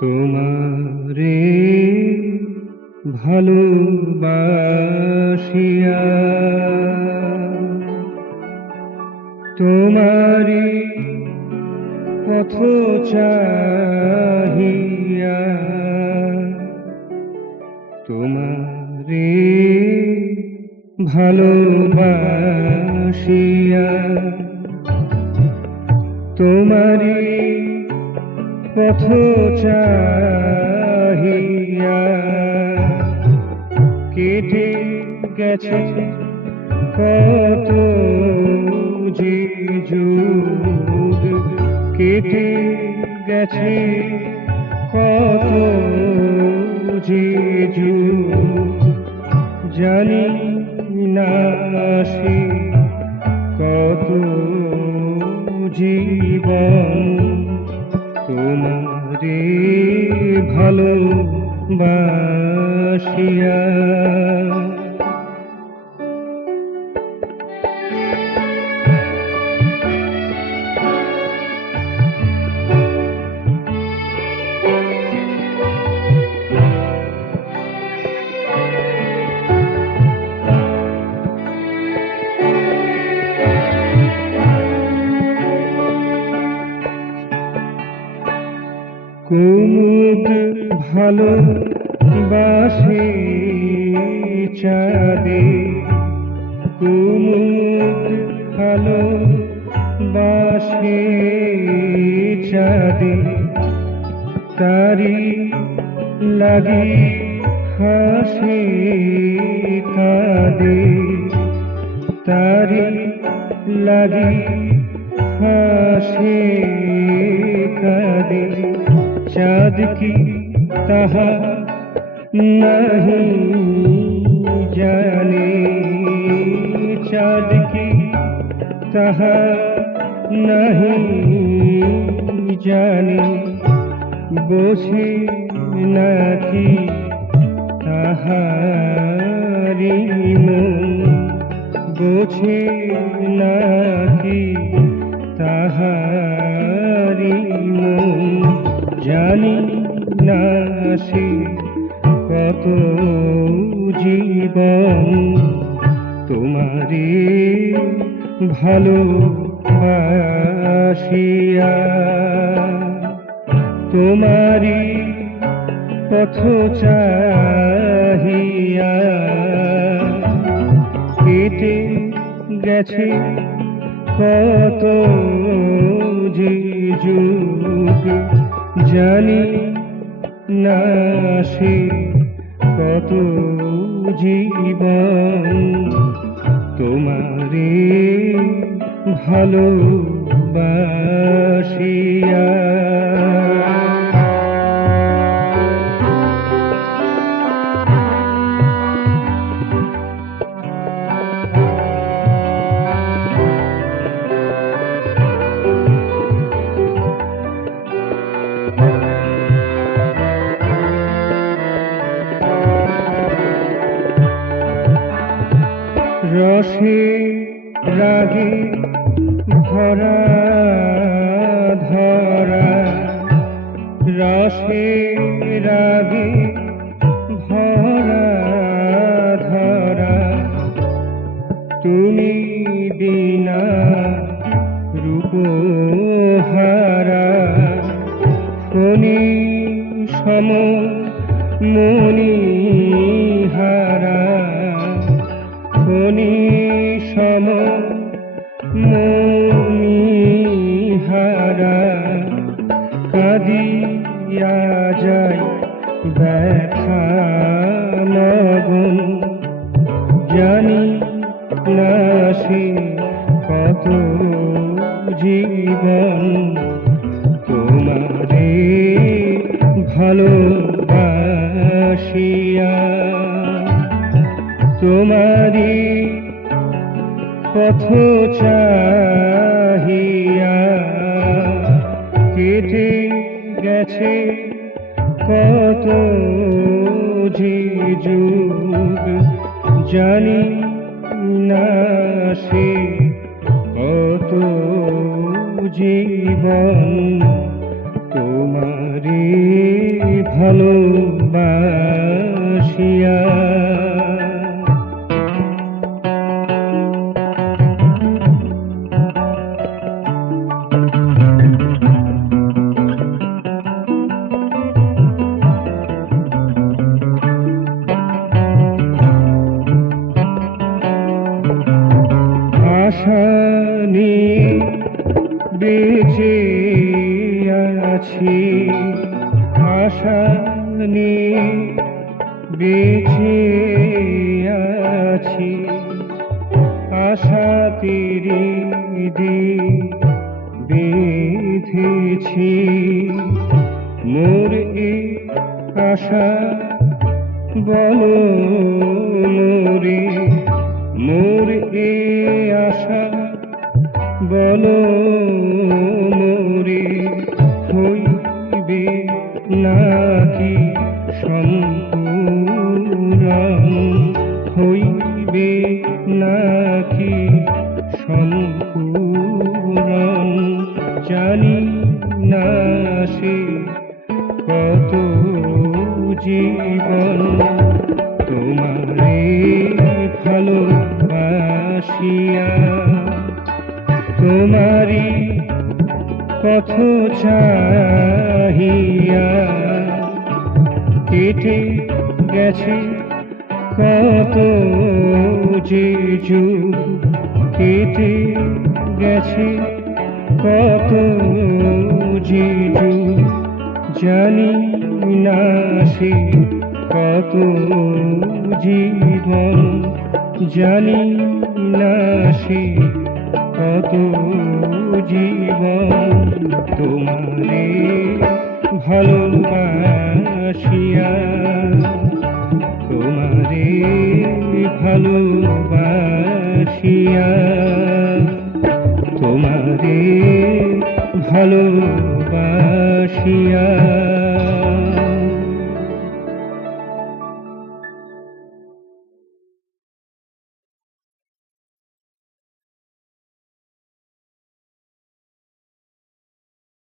তোমারে ভালোবাসিয়া তোমারি পথ চাহিয়া তোমারে ভালোবাসিয়া তোমারি পথ চাহিয়া কেটে গেছে কত যে যুগ, কেটে গেছে কত যে যুগ, জানি না সে কত জীবন তোমারে ভালোবাসিয়া। কুমুদ ভালোবাসে চাঁদে, কুমুদ ভালোবাসে চাঁদে, তারি লাগি হাসে কাঁদে, তারি লাগি হাসে কাঁদে। চাঁদ কি তাহা नहीं जाने, चाँद की ताहा नहीं जाने, बोझे नाकी ताहारी मन, बोझे नाकी ताहारी मन, जानी ना से কত জীবন তোমারে ভালোবাসিয়া, তোমারি পথ চাহিয়া কেটে গেছে কত যে যুগ, জানি না সে কত জীবন তোমারে ভালোবাসিয়া। রসে রাগে ভরা ধরা, রসে রাগে ভরা ধরা, তুমি বিনা রূপহারা, ফণি সম মণিহারা, ফণি সম মণিহারা, কাঁদিয়া যায় ব্যথা মগন, জানি না সে কত জীবন তোমারে ভালোবাসিয়া, তোমারি পথ চাহিয়া কেটে গেছে কত যে যুগ, জানি না সে জীবন তোমারে ভালোবাসিয়া। আশা নিয়ে বেঁচে আছি, আশা নিয়ে বেঁচে আছি, আশা তেরি বেঁধেছি। মোর এ আশা বলো মোরে, মোর এ আশা বলো মোরে, হইবে নাকি সম্পূরণ, হইবে নাকি সম্পূরণ। জানি না সে কত জীবন তোমারে ভালোবাসিয়া, তোমারি পথ চাহিয়া। কেটে গেছে কত যে যুগ, কেটে গেছে কত যে যুগ, জানি না সে কত জীবন, জানি না সে কত জীবন তোমারে ভালোবাসিয়া, তোমারে ভালোবাসিয়া, তোমারে ভালোবাসিয়া।